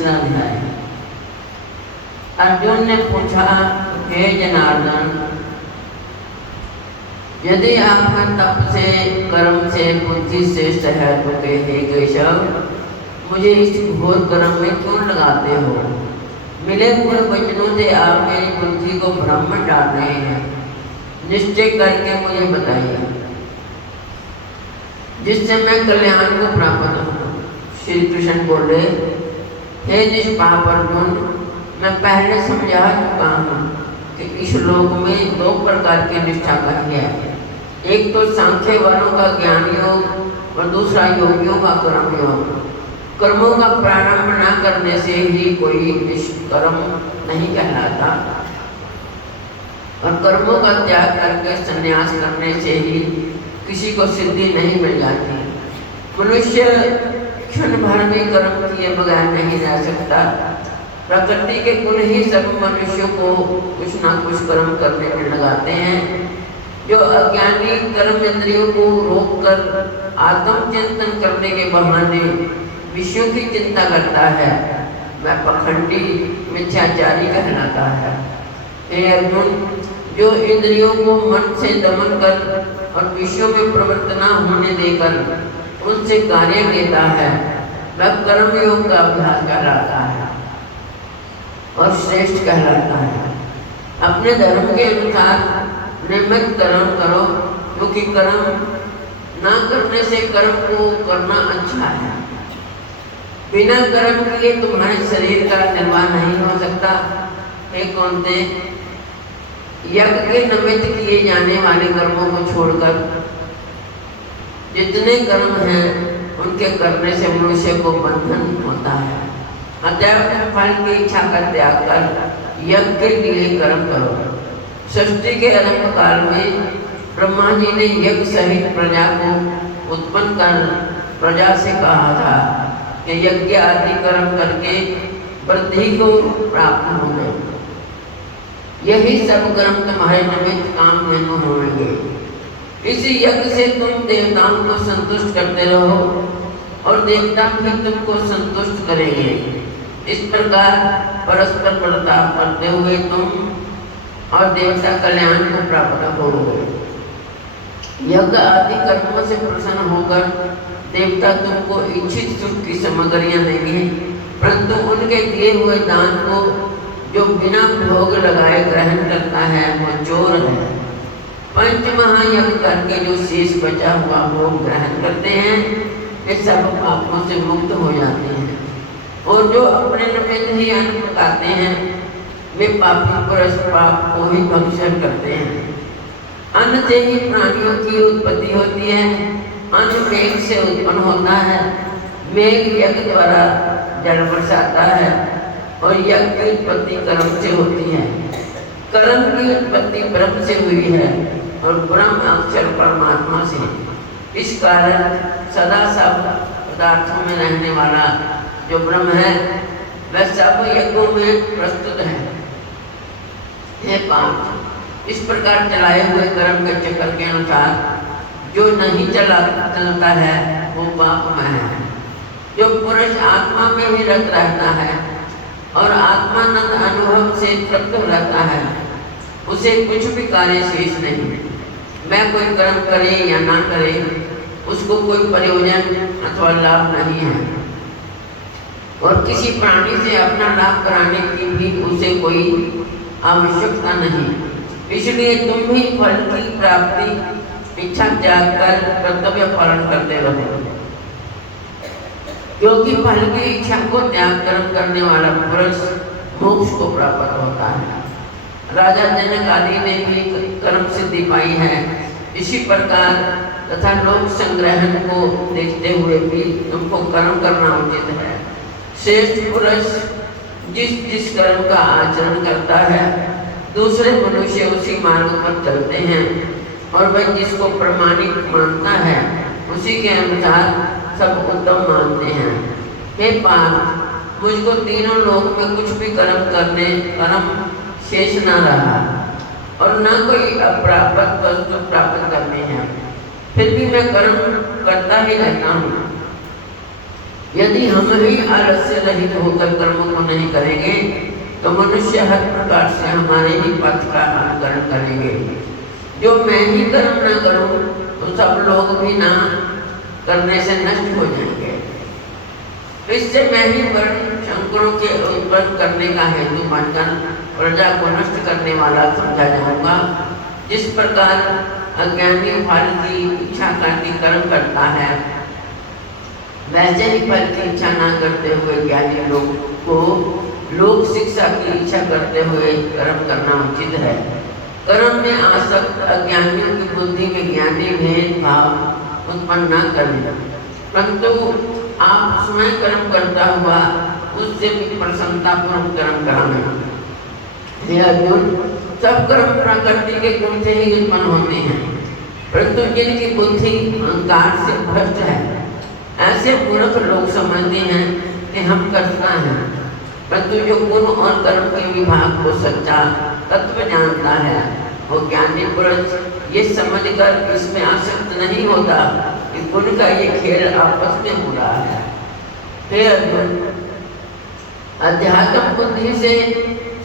तीसरा अध्याय। अर्जुन ने पूछा, हे जनार्दन, यदि आपका तप से कर्म से बुद्धि श्रेष्ठ है तो हे केशव, मुझे इस घोर कर्म में क्यों लगाते हो? मिले हुए वचनों से आप मेरी बुद्धि को भ्रम में डाल रहे हैं। निश्चय करके मुझे बताइए जिससे मैं कल्याण को प्राप्त हूँ। श्री कृष्ण बोले, हे निष्पाप अर्जुन, मैं पहले समझा चुका हूँ कि इस लोक में दो प्रकार की निष्ठा कही है। एक तो सांख्य वालों का ज्ञान योग और दूसरा योगियों का कर्म योग। कर्मों का प्रारंभ न करने से ही कोई निष्कर्म नहीं कहलाता और कर्मों का त्याग करके संन्यास करने से ही किसी को सिद्धि नहीं मिल जाती। मनुष्य क्षण भर में कर्म किए बगैर नहीं रह सकता। प्रकृति के गुण ही सब मनुष्यों को कुछ ना कुछ कर्म करने में लगाते हैं। जो अज्ञानी कर्म इंद्रियों को रोककर आत्मचिंतन करने के बहाने विषयों की चिंता करता है, वह पखंडी मिथ्याचारी कहलाता है। हे अर्जुन, जो इंद्रियों को मन से दमन कर और विषयों में प्रवृत्त न होने देकर उनसे कार्य लेता है, वह कर्म योग का अभ्यास कहलाता है और श्रेष्ठ कहलाता है। अपने धर्म के अनुसार नियमित कर्म करो, क्योंकि कर्म न करने से कर्म को करना अच्छा है। बिना कर्म किए तुम्हारे शरीर का निर्वाह नहीं हो सकता। हे कौन्ते, यज्ञ के निमित्त किए जाने वाले कर्मों को छोड़कर जितने कर्म हैं उनके करने से मनुष्य को बंधन होता है। अतः फल की इच्छा का त्याग कर यज्ञ के लिए कर्म करो। सृष्टि के आरंभ काल में ब्रह्मा जी ने यज्ञ सहित प्रजा को उत्पन्न कर प्रजा से कहा था कि यज्ञ आदि कर्म करके वृद्धि को प्राप्त होंगे। यही सब कर्म तुम्हारे निमित्त काम हेतु होंगे। इसी यज्ञ से तुम देवताओं को संतुष्ट करते रहो और देवता भी तुमको संतुष्ट करेंगे। इस प्रकार परस्पर बर्ताव करते हुए तुम और देवता कल्याण को प्राप्त होंगे। यज्ञ आदि कर्मों से प्रसन्न होकर देवता तुमको इच्छित सुख की सामग्रियां देंगे, परंतु उनके दिए हुए दान को जो बिना भोग लगाए ग्रहण करता है वो चोर है। पंच महायज्ञ करके जो शेष बचा हुआ भोग ग्रहण करते हैं वे सब पापों से मुक्त हो जाते हैं, और जो अपने निमित्त ही अन्न पकाते हैं वे पापी पुरुष पाप को ही भक्षण करते हैं। अन्न से ही प्राणियों की उत्पत्ति होती है। अन्न मेघ से उत्पन्न होता है। मेघ यज्ञ द्वारा जल बरसाता है और यज्ञ की उत्पत्ति कर्म से होती है। कर्म की उत्पत्ति ब्रह्म से हुई है और ब्रह्म अक्षर परमात्मा से। इस कारण सदा सब पदार्थों में रहने वाला जो ब्रह्म है वह सब यज्ञों में प्रस्तुत है। हे पार्थ, इस प्रकार चलाए हुए कर्म के चक्र के अनुसार जो नहीं चलता है वो पापमय है। जो पुरुष आत्मा में ही रत रहता है और आत्मानंद अनुभव से तृप्त रहता है, उसे कुछ भी कार्य शेष नहीं। मैं कोई कर्म करे या ना करे, उसको कोई प्रयोजन अथवा लाभ नहीं है, और किसी प्राणी से अपना लाभ कराने की भी उसे कोई आवश्यकता नहीं। इसलिए तुम भी फल की प्राप्ति इच्छा त्याग कर कर्तव्य पालन करते रहो, क्योंकि फल की इच्छा को त्याग कर्म करने वाला पुरुष मोक्ष को प्राप्त होता है। राजा जनक आदि ने भी कर्म सिद्धि पाई है। इसी प्रकार तथा लोक संग्रहण को देखते हुए भी तुमको कर्म करना उचित है। श्रेष्ठ पुरुष जिस जिस कर्म का आचरण करता है दूसरे मनुष्य उसी मार्ग पर चलते हैं, और वह जिसको प्रमाणिक मानता है उसी के अनुसार सब उत्तम मानते हैं। हे पार्थ, मुझको तीनों लोक में कुछ भी कर्म शेष न रहा और न कोई अप्राप्त वस्तु प्राप्त करनी है, फिर भी मैं कर्म करता ही रहता हूँ। यदि हम ही आलस्य रहित होकर कर्मों को नहीं करेंगे तो मनुष्य हर प्रकार से हमारे ही पथ का अनुकरण करेंगे। जो मैं ही कर्म न करूं तो सब लोग भी ना करने से नष्ट हो जाएंगे। इससे मैं ही वर्ण शंकरों के उत्पन्न करने का हेतु मानकर प्रजा को नष्ट करने वाला समझा जाऊंगा। जिस प्रकार अज्ञानी फल की इच्छा करके कर्म करता है, वैसे ही फल की इच्छा न करते हुए ज्ञानी लोग को लोक शिक्षा की इच्छा करते हुए कर्म करना उचित है। कर्म में आसक्त अज्ञानियों की बुद्धि में ज्ञानी भेदभाव उत्पन्न न करें, परंतु आप स्वयं कर्म करता हुआ उससे भी प्रसन्नता पूर्वक कर्म कराना। हे अर्जुन, सब कर्म प्रकृति के गुण से ही उत्पन्न होते हैं, परंतु जिनकी बुद्धि अहंकार से भ्रष्ट है, ऐसे मूर्ख लोग समझते हैं कि हम करता है, परंतु जो गुण और कर्म के विभाग को सच्चा तत्व जानता है, वो ज्ञानी पुरुष ये समझकर इसमें आसक्त नहीं होता कि गुण का ये खेल आपस में हो रहा है। हे अर्जुन, अध्यात्म बुद्धि से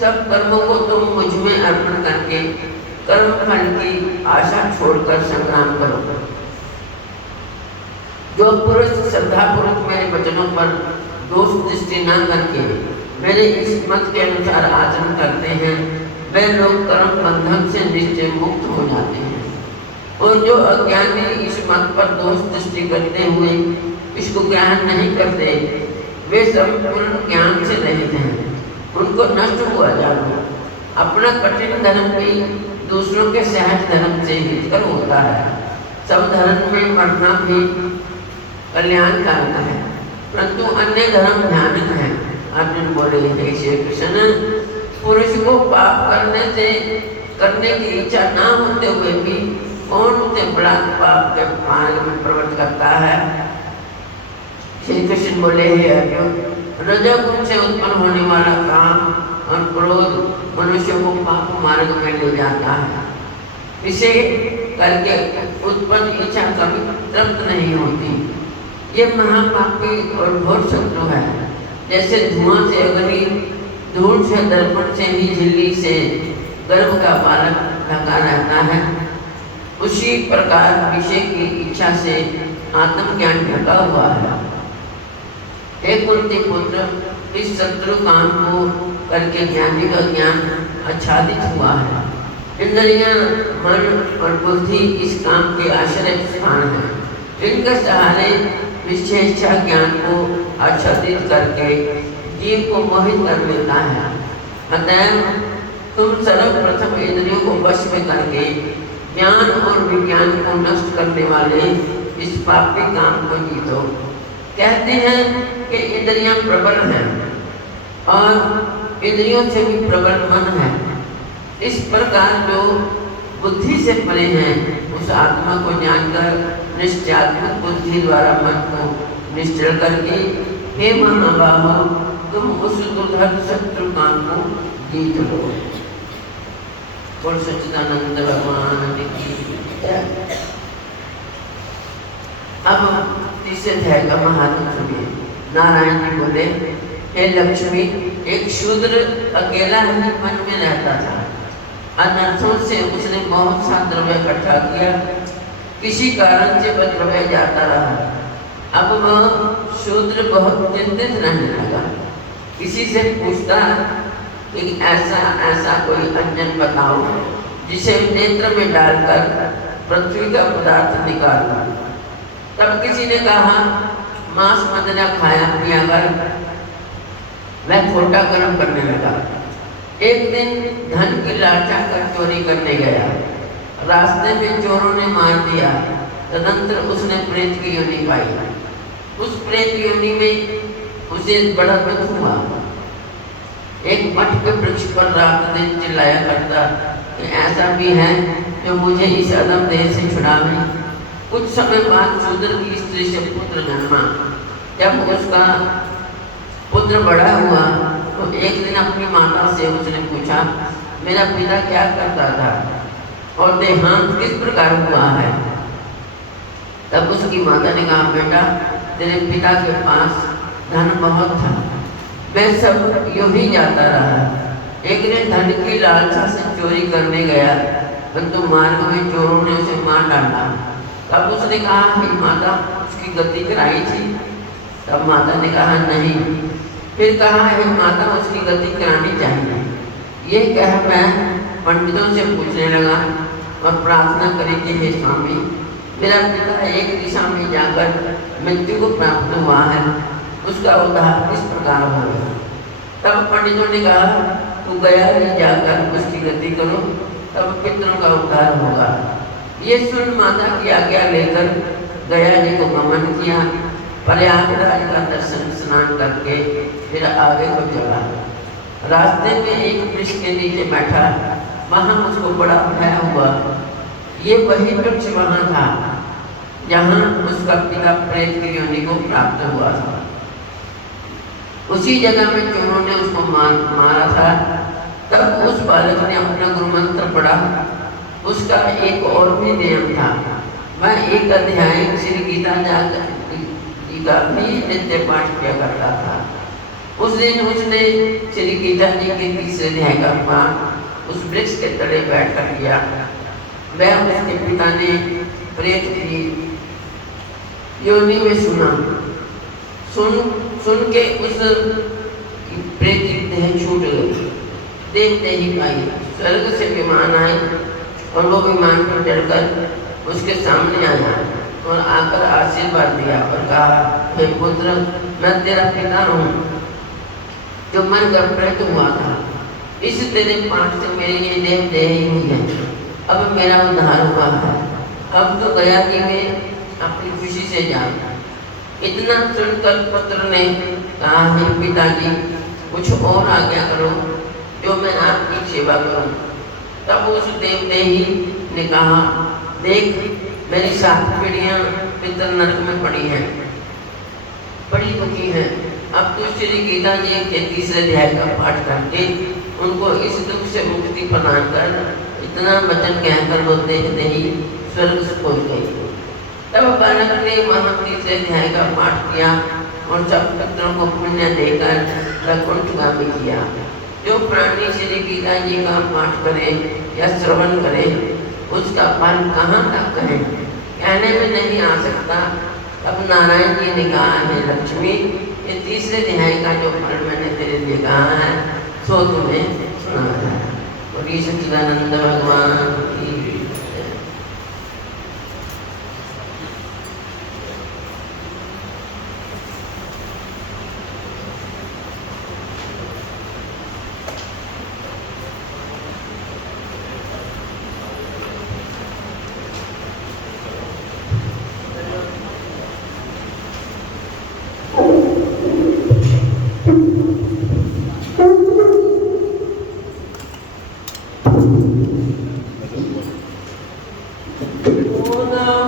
सब कर्मों को तुम मुझ में अर्पण करके कर्म फल की आशा छोड़कर संग्राम करो। जो पुरुष श्रद्धापूर्वक मेरे वचनों पर दोष दृष्टि न करके मेरे इस मत के अनुसार आचरण करते हैं, वे लोग कर्म बंधन से निश्चय मुक्त हो जाते हैं। और जो अज्ञानी इस मत पर दोष दृष्टि करते हुए इसको ग्रहण नहीं करते, वे संपूर्ण ज्ञान से रहित हैं। उनको नष्ट हुआ जानो। अपना कठिन धर्म भी दूसरों के सहज धर्म से हितकर होता है। सब धर्म में मरना भी कल्याणकारक है, परंतु अन्य धर्म भयानक है। अर्जुन बोले, हे श्री कृष्ण, पुरुष को पाप करने की इच्छा न होते हुए भी कौन उसे बड़ा पाप के मार्ग में प्रवृत्त करता है? श्री कृष्ण बोले, हे अर्जुन, रजोगुण से उत्पन्न होने वाला काम और क्रोध मनुष्य को पाप मार्ग में ले जाता है। इसे करके उत्पन्न इच्छा कभी तृप्त नहीं होती। ये महापापी और घोर शत्रु है। जैसे धुआं से अग्नि, धूल से दर्पण से ही झिल्ली से गर्भ का बालक ढका रहता है, उसी प्रकार विषय की इच्छा से आत्मज्ञान ढका हुआ है। हे कुंती पुत्र, इस शत्रु काम को करके ज्ञानी का ज्ञान आच्छादित हुआ है। इंद्रियां, मन और बुद्धि इस काम के आश्रय स्थान है। इनके सहारे विशेषा ज्ञान को आच्छादित करके जीव को मोहित कर लेता है। अतएव तुम सर्वप्रथम इंद्रियों को वश में करके ज्ञान और विज्ञान को नष्ट करने वाले इस पापी काम को जीतो। कहते हैं कि इंद्रियां प्रबल हैं और इंद्रियों से भी प्रबल मन है। इस प्रकार जो बुद्धि से परे हैं, उस आत्मा को जानकर निश्चयात्मक बुद्धि द्वारा मन को निश्चल करके, हे महाबाहो, तुम उस दुर्धर्ष शत्रु काम को जीत लो। और सच्चिदानंद भगवान की जय। अब तीसरे अध्याय का महात्मा सुनिए। नारायण जी बोले, हे लक्ष्मी, एक शूद्र अकेला ही मन में रहता था। अनर्थों से उसने बहुत सा द्रव्य इकट्ठा किया। किसी कारण से वह द्रव्य जाता रहा। अब वह शूद्र बहुत चिंतित रहने लगा। किसी से पूछता कि ऐसा कोई अंजन बताओ जिसे नेत्र में डालकर पृथ्वी का पदार्थ निकालना। तब किसी ने कहा, मांस मदिरा खाया पिया कर। वह खोटा कर्म करने लगा। एक दिन धन की लालसा कर चोरी करने गया। रास्ते में चोरों ने मार दिया। तदनंतर उसने प्रेत की योनि पाई। उस प्रेत योनि में उसे बड़ा दुख हुआ। एक मठ के वृक्ष पर रात दिन चिल्लाया करता कि ऐसा भी है जो मुझे इस अदम देह से छुड़ावे। कुछ समय बाद शूद्र की स्त्री से पुत्र जन्मा। जब उसका पुत्र बड़ा हुआ तो एक दिन अपनी माता से उसने पूछा, मेरा पिता क्या करता था और देहांत किस प्रकार हुआ है? तब उसकी माता ने कहा, बेटा, तेरे पिता के पास धन बहुत था, मैं सब यूं ही जाता रहा। एक दिन धन की लालसा से चोरी करने गया, परंतु मार्ग में चोरों ने उसे मार डाला। तब उसने कहा, हे माता, उसकी गति कराई थी? तब माता ने कहा, नहीं। फिर कहा, हे माता, उसकी गति करानी चाहिए। ये कह मैं पंडितों से पूछने लगा और प्रार्थना करी कि हे स्वामी, मेरा पिता एक दिशा में जाकर मृत्यु को प्राप्त हुआ है, उसका उद्धार इस प्रकार होगा। तब पंडितों ने कहा, तू गया ही जाकर उसकी गति करो, तब पितरों का उद्धार होगा। ये सुन माता की आज्ञा लेकर गया जी को गमन किया। प्रयागराज का दर्शन स्नान करके फिर आगे को चला। रास्ते में एक वृक्ष के नीचे बैठा, वहाँ उसको बड़ा भय हुआ। ये वही वृक्ष वहाँ था जहाँ उसका पिता प्रेत की योनि को प्राप्त हुआ था। उसी जगह में चोरों ने उसको मारा था। तब उस बालक ने अपना गुरु मंत्र पढ़ा। उसका एक और भी नियम था, वह एक अध्याय श्री गीता जी का भी नित्य पाठ किया करता था। उस दिन उसने श्री गीता जी के तीसरे अध्याय का पाठ उस वृक्ष के तले बैठकर किया। वह उसके पिता ने प्रेत की योनि में सुन के उस प्रेत की देह छूट गई। देखते ही पाई स्वर्ग से विमान आए और वो विमान पर चढ़कर उसके सामने आया और आकर आशीर्वाद दिया और कहा, हे पुत्र, मैं तेरा पिता हूँ जो मन कर प्रेत हुआ था। इस तेरे पाठ से मेरी ये देह देही हुई है, अब मेरा उद्धार हुआ है। अब तो गया कि मैं अपनी खुशी से जा। इतना सुनकर पुत्र ने कहा, हे पिताजी, कुछ और आज्ञा करो जो मैं आपकी सेवा करूं। तब उस देवदेही ने कहा, देख, मेरी 7 पीढ़ियां पितर नरक में पड़ी हैं, पड़ी दुखी हैं। अब तो श्री गीता जी के तीसरे अध्याय का पाठ करके उनको इस दुख से मुक्ति प्रदान कर, इतना वचन कहकर वो देखते ही स्वर्ग से पहुंच गई। तब बालक ने वहाँ तीसरे अध्याय का पाठ किया और सब पितरों को पुण्य देकर वैकुंठगामी किया। जो प्राणी श्री गीता जी का पाठ करे या श्रवण करे, उसका फल कहाँ तक कहें, कहने में नहीं आ सकता। अब नारायण जी ने कहा, है लक्ष्मी, ये तीसरे अध्याय का जो फल मैंने तेरे लिए कहा है सो तुम्हें सुना है। और ये सच्चिदानंद भगवान की Oh no!